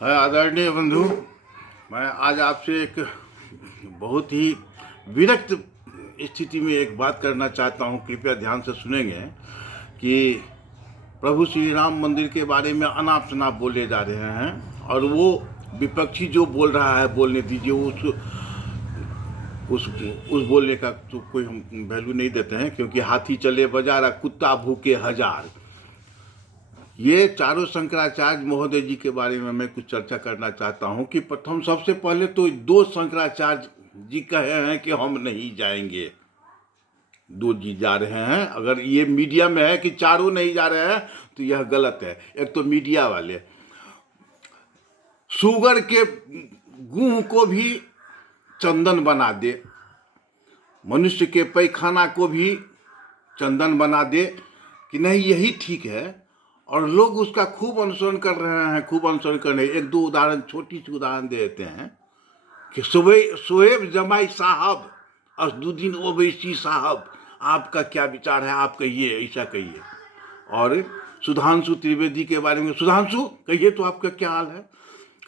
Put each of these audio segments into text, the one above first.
है आदरणीय बंधु। मैं आज आपसे एक बहुत ही विरक्त स्थिति में एक बात करना चाहता हूँ, कृपया ध्यान से सुनेंगे। कि प्रभु श्री राम मंदिर के बारे में अनाप शनाप बोले जा रहे हैं और वो विपक्षी जो बोल रहा है बोलने दीजिए। उस बोलने का तो कोई हम वैल्यू नहीं देते हैं, क्योंकि हाथी चले बाजार कुत्ता भूखे हजार। ये चारों शंकराचार्य महोदय जी के बारे में मैं कुछ चर्चा करना चाहता हूं। कि प्रथम सबसे पहले तो दो शंकराचार्य जी कहे हैं कि हम नहीं जाएंगे, दो जी जा रहे हैं। अगर ये मीडिया में है कि चारों नहीं जा रहे हैं तो यह गलत है। एक तो मीडिया वाले शुगर के गुह को भी चंदन बना दे, मनुष्य के पैखाना को भी चंदन बना दे कि नहीं यही ठीक है, और लोग उसका खूब अनुसरण कर रहे हैं, खूब अनुसरण कर रहे हैं। एक दो उदाहरण, छोटी सी उदाहरण देते हैं कि शोएब जमाई साहब, असदुद्दीन ओवैसी साहब, आपका क्या विचार है, आप कहिए, ऐसा कहिए। और सुधांशु त्रिवेदी के बारे में, सुधांशु कहिए तो आपका क्या हाल है,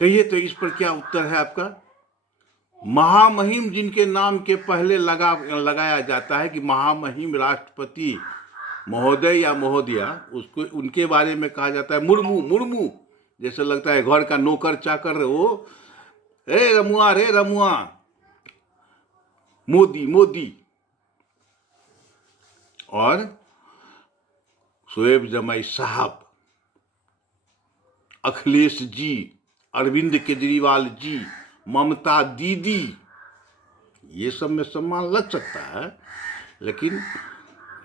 कहिए तो इस पर क्या उत्तर है आपका। महामहिम जिनके नाम के पहले लगाया जाता है कि महामहिम राष्ट्रपति महोदय या महोदया, उसको उनके बारे में कहा जाता है मुर्मू मुर्मू। जैसे लगता है घर का नौकर चाकर, वो रे रमुआ रे रमुआ, मोदी मोदी। और शोएब जमाई साहब, अखिलेश जी, अरविंद केजरीवाल जी, ममता दीदी, ये सब में सम्मान लग सकता है, लेकिन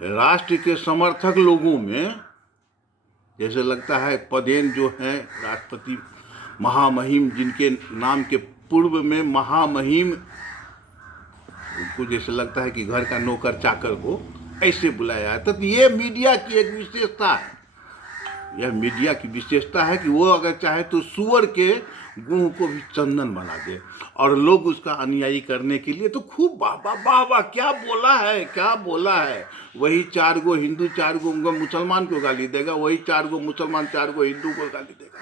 राष्ट्र के समर्थक लोगों में जैसे लगता है पदेन जो हैं राष्ट्रपति महामहिम, जिनके नाम के पूर्व में महामहिम, उनको जैसे लगता है कि घर का नौकर चाकर को ऐसे बुलाया है। तो ये मीडिया की एक विशेषता है, यह मीडिया की विशेषता है कि वो अगर चाहे तो सुअर के गुह को भी चंदन बना दे, और लोग उसका अनुयायी करने के लिए तो खूब वाह वाह वाह वाह, क्या बोला है, क्या बोला है। वही चार गो हिंदू चार गो मुसलमान को गाली देगा, वही चार गो मुसलमान चार गो हिंदू को गाली देगा,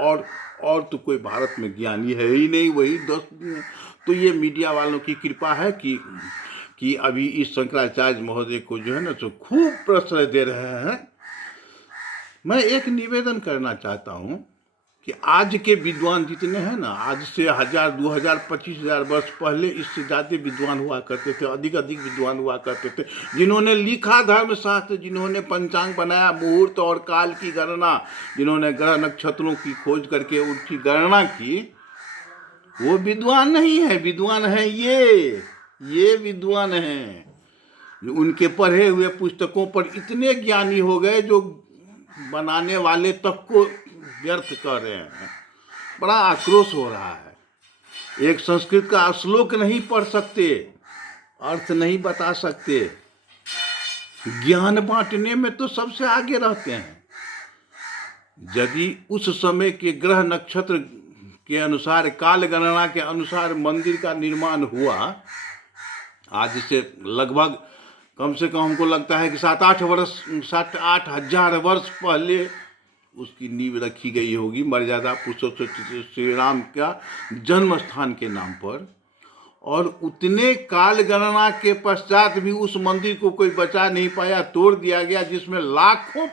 और तो कोई भारत में ज्ञानी है ही नहीं, वही 10। तो ये मीडिया वालों की कृपा है कि अभी इस शंकराचार्य महोदय को जो है ना तो खूब प्रश्रय दे रहे हैं। मैं एक निवेदन करना चाहता हूं कि आज के विद्वान जितने हैं ना, आज से 1000 2000 25,000 वर्ष पहले इससे ज़्यादा विद्वान हुआ करते थे, अधिक विद्वान हुआ करते थे, जिन्होंने लिखा धर्मशास्त्र, जिन्होंने पंचांग बनाया, मुहूर्त और काल की गणना, जिन्होंने ग्रह नक्षत्रों की खोज करके उनकी गणना की, वो विद्वान नहीं है। विद्वान है ये विद्वान हैं। उनके पढ़े हुए पुस्तकों पर इतने ज्ञानी हो गए जो बनाने वाले तक को व्यर्थ कर रहे हैं। बड़ा आक्रोश हो रहा है। एक संस्कृत का श्लोक नहीं पढ़ सकते, अर्थ नहीं बता सकते, ज्ञान बांटने में तो सबसे आगे रहते हैं। यदि उस समय के ग्रह नक्षत्र के अनुसार, काल गणना के अनुसार मंदिर का निर्माण हुआ, आज से लगभग कम से कम हमको लगता है कि 7-8 हजार वर्ष पहले उसकी नींव रखी गई होगी, मर्यादा पुरुषोत्तम श्री राम का जन्म स्थान के नाम पर। और उतने काल गणना के पश्चात भी उस मंदिर को कोई बचा नहीं पाया, तोड़ दिया गया, जिसमें लाखों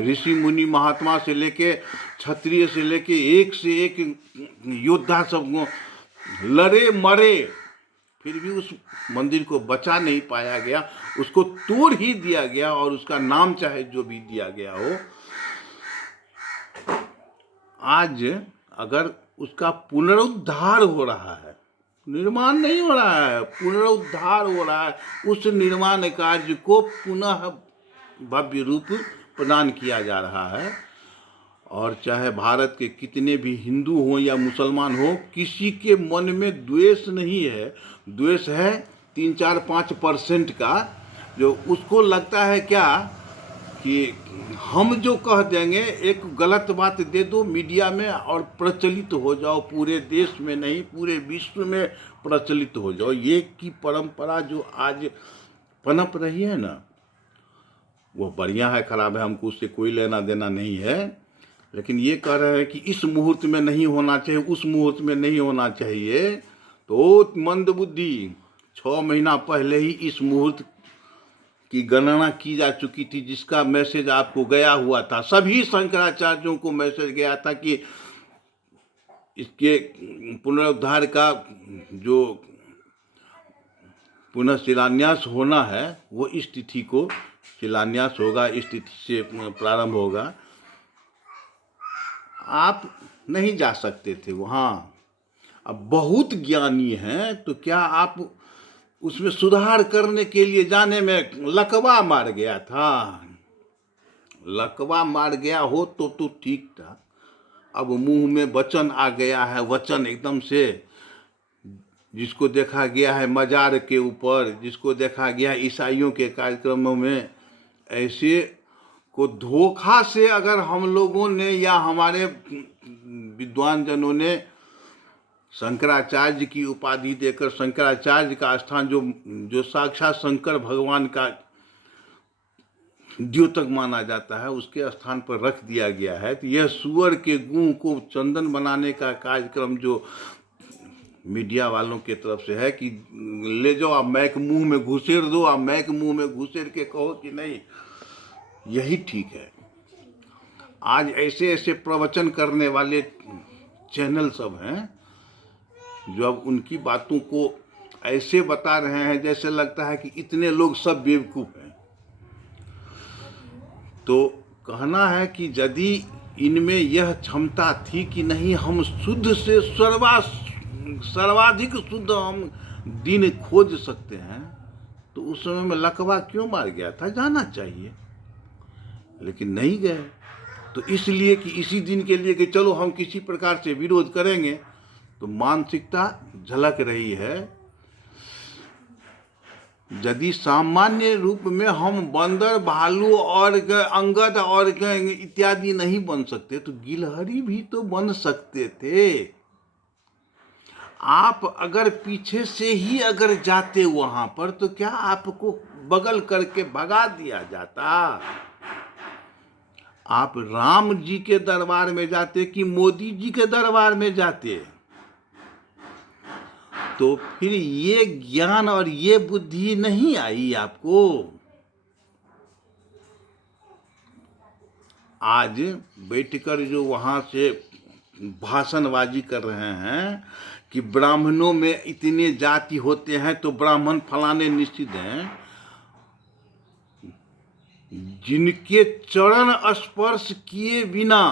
ऋषि मुनि महात्मा से लेके क्षत्रिय से लेके एक से एक योद्धा सब लड़े मरे, फिर भी उस मंदिर को बचा नहीं पाया गया, उसको तोड़ ही दिया गया, और उसका नाम चाहे जो भी दिया गया हो। आज अगर उसका पुनरुद्धार हो रहा है, निर्माण नहीं हो रहा है, पुनरुद्धार हो रहा है, उस निर्माण कार्य को पुनः भव्य रूप प्रदान किया जा रहा है। और चाहे भारत के कितने भी हिंदू हो या मुसलमान हो, किसी के मन में द्वेष नहीं है। द्वेष है 3-4-5% का, जो उसको लगता है क्या कि हम जो कह देंगे, एक गलत बात दे दो मीडिया में और प्रचलित हो जाओ, पूरे देश में नहीं पूरे विश्व में प्रचलित हो जाओ। ये की परंपरा जो आज पनप रही है ना, वो बढ़िया है खराब है हमको उससे कोई लेना देना नहीं है, लेकिन ये कह रहे हैं कि इस मुहूर्त में नहीं होना चाहिए, उस मुहूर्त में नहीं होना चाहिए, तो मंदबुद्धि। 6 महीना पहले ही इस मुहूर्त की गणना की जा चुकी थी, जिसका मैसेज आपको गया हुआ था। सभी शंकराचार्यों को मैसेज गया था कि इसके पुनरुद्धार का जो पुनः शिलान्यास होना है वो इस तिथि को शिलान्यास होगा, इस तिथि से प्रारंभ होगा। आप नहीं जा सकते थे वहाँ। अब बहुत ज्ञानी हैं तो क्या आप उसमें सुधार करने के लिए जाने में लकवा मार गया था? लकवा मार गया हो तो ठीक था। अब मुंह में वचन आ गया है, वचन एकदम से, जिसको देखा गया है मजार के ऊपर, जिसको देखा गया ईसाइयों के कार्यक्रमों में, ऐसे को धोखा से अगर हम लोगों ने या हमारे विद्वान जनों ने शंकराचार्य की उपाधि देकर शंकराचार्य का स्थान जो साक्षात शंकर भगवान का द्योतक माना जाता है उसके स्थान पर रख दिया गया है, तो यह सुअर के गूं को चंदन बनाने का कार्यक्रम जो मीडिया वालों के तरफ से है कि ले जाओ आप मैक मुंह में घुसेड़ दो, आप मैक मुंह में घुसेड़ के कहो कि नहीं, यही ठीक है। आज ऐसे ऐसे प्रवचन करने वाले चैनल सब हैं जो अब उनकी बातों को ऐसे बता रहे हैं जैसे लगता है कि इतने लोग सब बेवकूफ़ हैं। तो कहना है कि यदि इनमें यह क्षमता थी कि नहीं हम शुद्ध से सर्वाधिक शुद्ध हम दिन खोज सकते हैं, तो उस समय में लकवा क्यों मार गया था? जाना चाहिए, लेकिन नहीं गए। तो इसलिए कि इसी दिन के लिए कि चलो हम किसी प्रकार से विरोध करेंगे, तो मानसिकता झलक रही है। यदि सामान्य रूप में हम बंदर, भालू और अंगद और इत्यादि नहीं बन सकते, तो गिलहरी भी तो बन सकते थे। आप अगर पीछे से ही अगर जाते वहां पर, तो क्या आपको बगल करके भगा दिया जाता? आप राम जी के दरबार में जाते कि मोदी जी के दरबार में जाते? तो फिर ये ज्ञान और ये बुद्धि नहीं आई आपको। आज बैठकर जो वहां से भाषणबाजी कर रहे हैं कि ब्राह्मणों में इतने जाति होते हैं तो ब्राह्मण फलाने निश्चित हैं, जिनके चरण स्पर्श किए बिना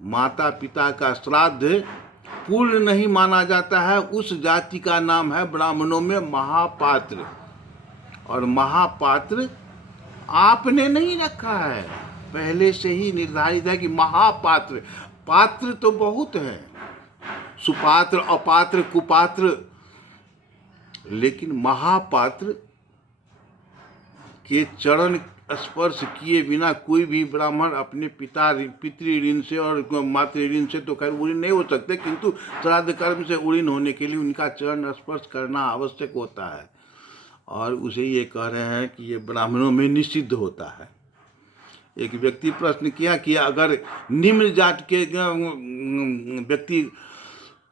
माता पिता का श्राद्ध पूर्ण नहीं माना जाता है, उस जाति का नाम है ब्राह्मणों में महापात्र। और महापात्र आपने नहीं रखा है, पहले से ही निर्धारित है कि महापात्र। पात्र तो बहुत है, सुपात्र, अपात्र, कुपात्र, लेकिन महापात्र के चरण स्पर्श किए बिना कोई भी ब्राह्मण अपने पितृ ऋण से और मातृ ऋण से तो खैर ऊरीन नहीं हो सकते, किंतु श्राद्ध कर्म से ऊरीन होने के लिए उनका चरण स्पर्श करना आवश्यक होता है। और उसे ये कह रहे हैं कि ये ब्राह्मणों में निषिद्ध होता है। एक व्यक्ति प्रश्न किया कि अगर निम्न जात के व्यक्ति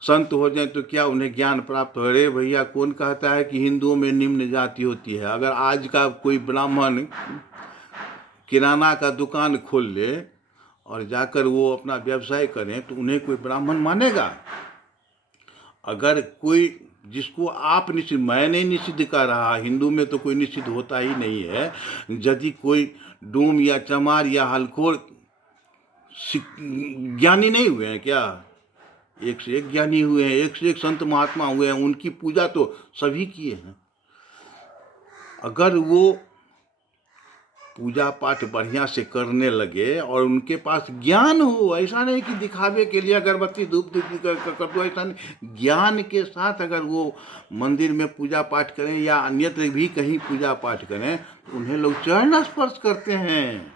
संत हो जाए तो क्या उन्हें ज्ञान प्राप्त हो? अरे भैया, कौन कहता है कि हिंदुओं में निम्न जाति होती है? अगर आज का कोई ब्राह्मण किराना का दुकान खोल ले और जाकर वो अपना व्यवसाय करें तो उन्हें कोई ब्राह्मण मानेगा? अगर कोई जिसको आप निषिद्ध, मैं नहीं निषिद्ध कर रहा, हिंदू में तो कोई निषिद्ध होता ही नहीं है। यदि कोई डूम या चमार या हलखोर ज्ञानी नहीं हुए हैं क्या? एक से एक ज्ञानी हुए हैं, एक से एक संत महात्मा हुए हैं, उनकी पूजा तो सभी किए हैं। अगर वो पूजा पाठ बढ़िया से करने लगे और उनके पास ज्ञान हो, ऐसा नहीं कि दिखावे के लिए अगरबत्ती धूप कर दो, ऐसा नहीं, ज्ञान के साथ अगर वो मंदिर में पूजा पाठ करें या अन्यत्र भी कहीं पूजा पाठ करें तो उन्हें लोग चरण स्पर्श करते हैं।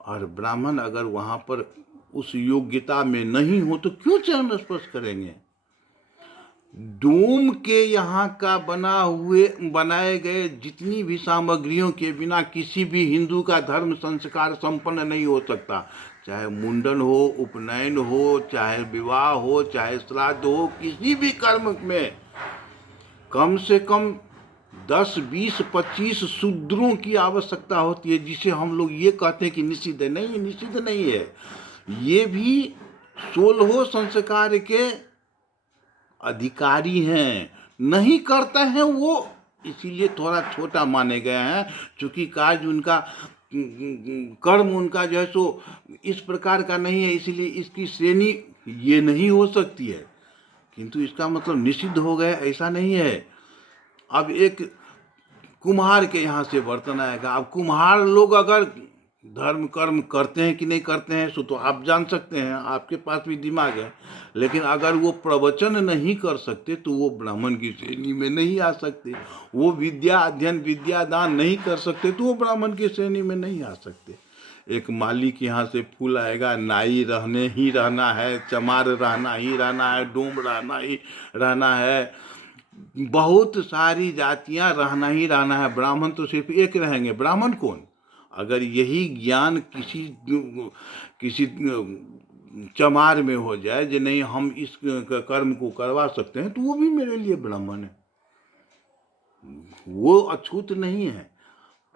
और ब्राह्मण अगर वहाँ पर उस योग्यता में नहीं हो तो क्यों चरण स्पर्श करेंगे? डोम के यहाँ का बनाए गए जितनी भी सामग्रियों के बिना किसी भी हिंदू का धर्म संस्कार संपन्न नहीं हो सकता। चाहे मुंडन हो, उपनयन हो, चाहे विवाह हो, चाहे श्राद्ध हो, किसी भी कर्म में कम से कम 10, 20, 25 शूद्रों की आवश्यकता होती है, जिसे हम लोग ये कहते हैं कि निषिद्ध है। नहीं, निषिद्ध नहीं है। ये भी 16 संस्कार के अधिकारी हैं, नहीं करते हैं वो, इसीलिए थोड़ा छोटा माने गए हैं। चूंकि कार्य उनका, कर्म उनका जो है सो इस प्रकार का नहीं है, इसलिए इसकी श्रेणी ये नहीं हो सकती है। किंतु इसका मतलब निषिद्ध हो गए ऐसा नहीं है। अब एक कुम्हार के यहाँ से बर्तन आएगा। अब कुम्हार लोग अगर धर्म कर्म करते हैं कि नहीं करते हैं सो तो आप जान सकते हैं, आपके पास भी दिमाग है। लेकिन अगर वो प्रवचन नहीं कर सकते तो वो ब्राह्मण की श्रेणी में नहीं आ सकते। वो विद्या अध्ययन विद्या दान नहीं कर सकते तो वो ब्राह्मण की श्रेणी में नहीं आ सकते। एक माली के यहाँ से फूल आएगा, नाई रहने ही रहना है, चमार रहना ही रहना है, डोम रहना ही रहना है, बहुत सारी जातियां रहना ही रहना है। ब्राह्मण तो सिर्फ एक रहेंगे। ब्राह्मण कौन? अगर यही ज्ञान किसी चमार में हो जाए जो नहीं हम इस कर्म को करवा सकते हैं, तो वो भी मेरे लिए ब्राह्मण है। वो अछूत नहीं है।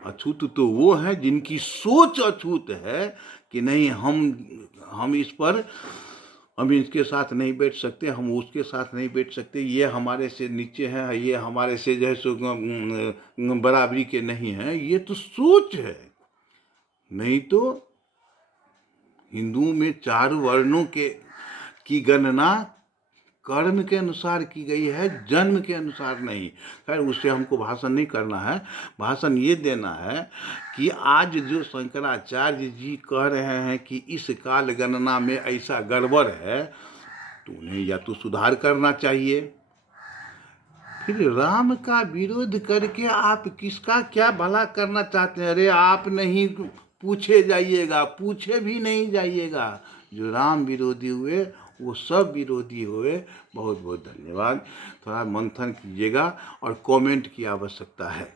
अछूत तो वो है जिनकी सोच अछूत है कि नहीं हम इस पर, हम इसके साथ नहीं बैठ सकते, हम उसके साथ नहीं बैठ सकते, ये हमारे से नीचे है, ये हमारे से जो है सो बराबरी के नहीं हैं। ये तो सोच है। नहीं तो हिंदू में 4 वर्णों की गणना कर्म के अनुसार की गई है, जन्म के अनुसार नहीं। खैर, उससे हमको भाषण नहीं करना है। भाषण ये देना है कि आज जो शंकराचार्य जी कह रहे हैं कि इस काल गणना में ऐसा गड़बड़ है, तो उन्हें या तो सुधार करना चाहिए। फिर राम का विरोध करके आप किसका क्या भला करना चाहते हैं? अरे आप नहीं पूछे जाइएगा, पूछे भी नहीं जाइएगा। जो राम विरोधी हुए वो सब विरोधी हुए। बहुत बहुत धन्यवाद। थोड़ा मंथन कीजिएगा और कमेंट की आवश्यकता है।